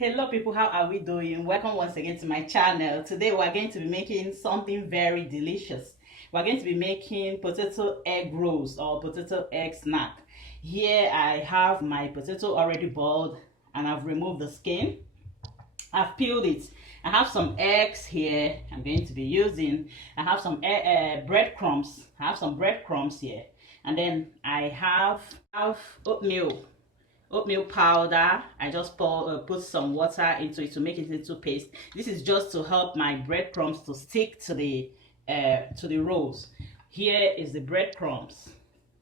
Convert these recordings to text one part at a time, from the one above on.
Hello people, how are we doing? Welcome once again to my channel. Today we're going to be making something very delicious. We're going to be making potato egg rolls or potato egg snack. Here I have my potato already boiled and I've removed the skin. I've peeled it. I have some eggs here I'm going to be using. I have some breadcrumbs. I have some breadcrumbs here. And then I have oatmeal powder. I just put some water into it to make it into paste. This is just to help my breadcrumbs to stick to the rolls. Here is the breadcrumbs.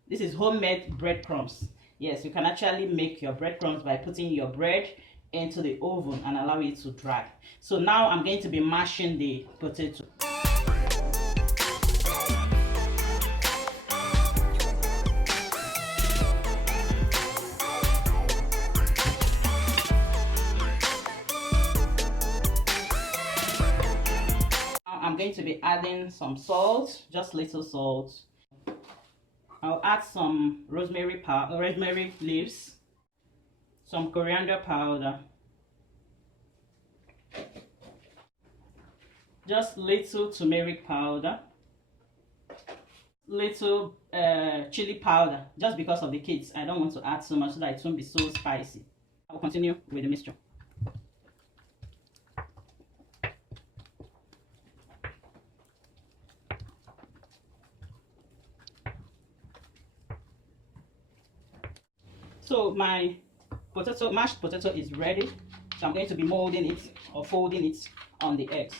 This is homemade breadcrumbs. Yes, you can actually make your breadcrumbs by putting your bread into the oven and allow it to dry. So now I'm going to be mashing the potato. I'm going to be adding some salt, just little salt. I'll add some rosemary leaves, some coriander powder, just little turmeric powder, little chili powder, just because of the kids. I don't want to add so much so that it won't be so spicy. I'll continue with the mixture. So my mashed potato is ready. So I'm going to be molding it or folding it on the eggs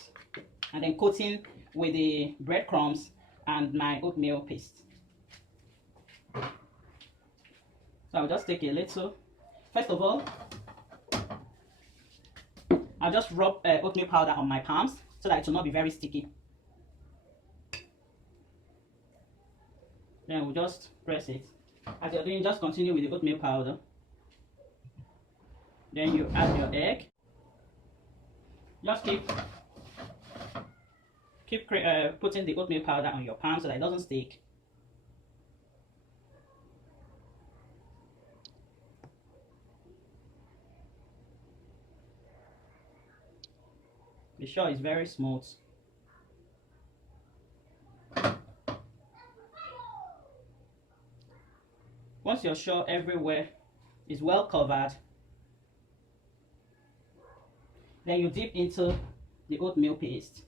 and then coating with the breadcrumbs and my oatmeal paste. So I'll just take a little. First of all, I'll just rub oatmeal powder on my palms so that it will not be very sticky. Then we'll just press it. As you're doing, just continue with the oatmeal powder. Then you add your egg. Just keep putting the oatmeal powder on your palm so that it doesn't stick. Be sure it's very smooth. Once you're sure everywhere is well covered, then you dip into the oatmeal paste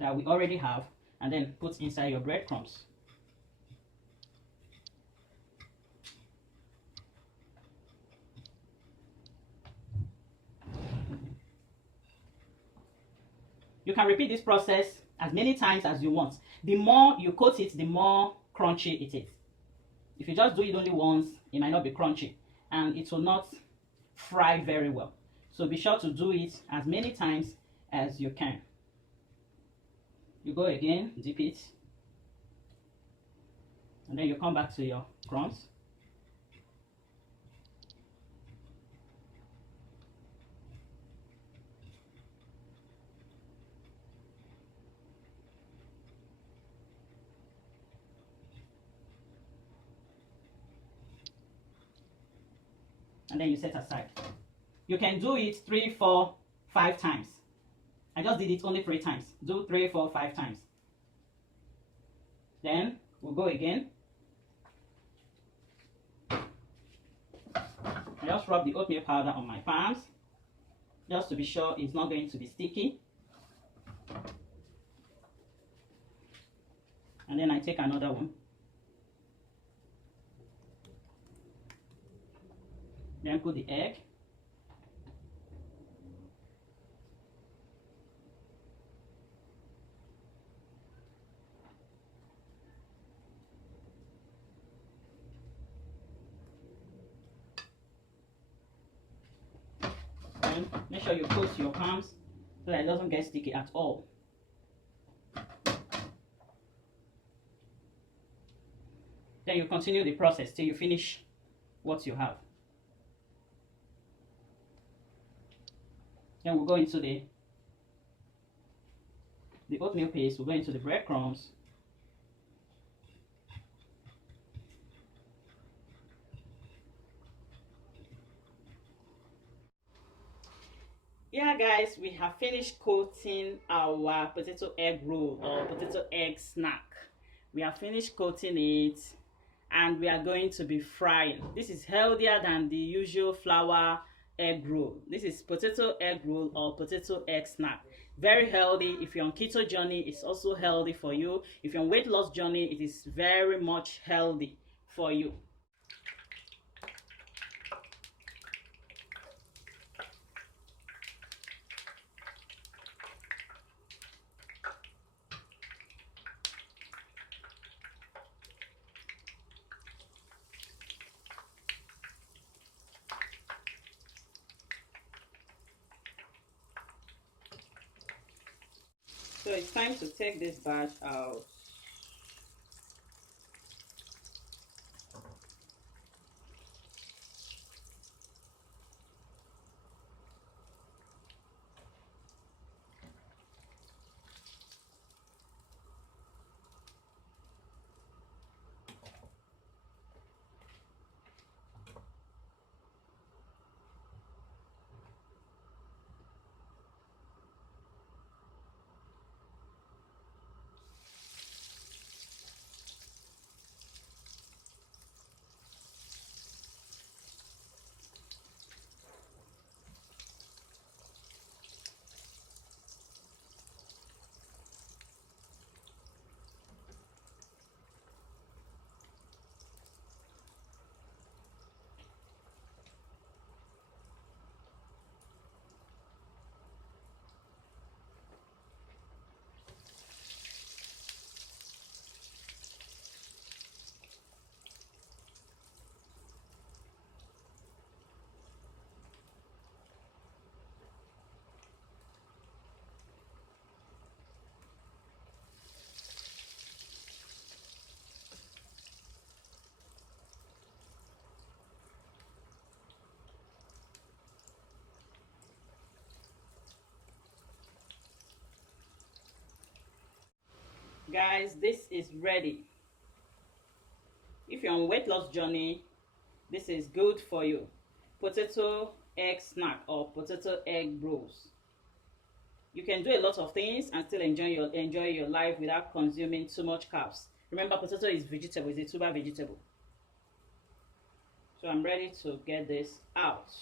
that we already have and then put inside your breadcrumbs. You can repeat this process as many times as you want. The more you coat it, the more crunchy it is. If you just do it only once, it might not be crunchy and it will not fry very well. So be sure to do it as many times as you can. You go again, dip it, and then you come back to your crumbs. And then you set aside. You can do it 3, 4, 5 times. I just did it only 3 times. Do 3, 4, 5 times. Then we'll go again. I just rub the oatmeal powder on my palms just to be sure it's not going to be sticky. And then I take another one. Then put the egg. And make sure you coat your palms so that it doesn't get sticky at all. Then you continue the process till you finish what you have. Then we'll go into the oatmeal paste, we'll go into the breadcrumbs. Yeah, guys, we have finished coating our potato egg roll or potato egg snack. We have finished coating it, and we are going to be frying. This is healthier than the usual flour egg roll. This is potato egg roll or potato egg snack. Very healthy. If you're on keto journey, it's also healthy for you. If you're on weight loss journey, it is very much healthy for you. So it's time to take this batch out. Guys, this is ready. If you're on weight loss journey, this is good for you. Potato egg snack or potato egg rolls. You can do a lot of things and still enjoy your life without consuming too much carbs. Remember, potato is vegetable, it's a tuber vegetable. So I'm ready to get this out.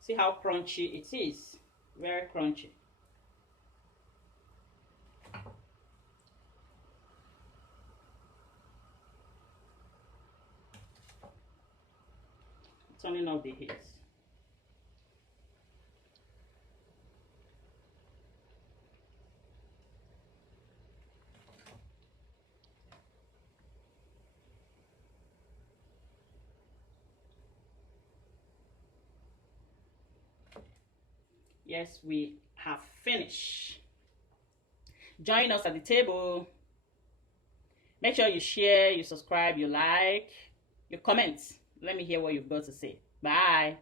See how crunchy it is. Very crunchy. Turning off the heat. Yes, we have finished. Join us at the table. Make sure you share, you subscribe, you like, you comment. Let me hear what you've got to say. Bye.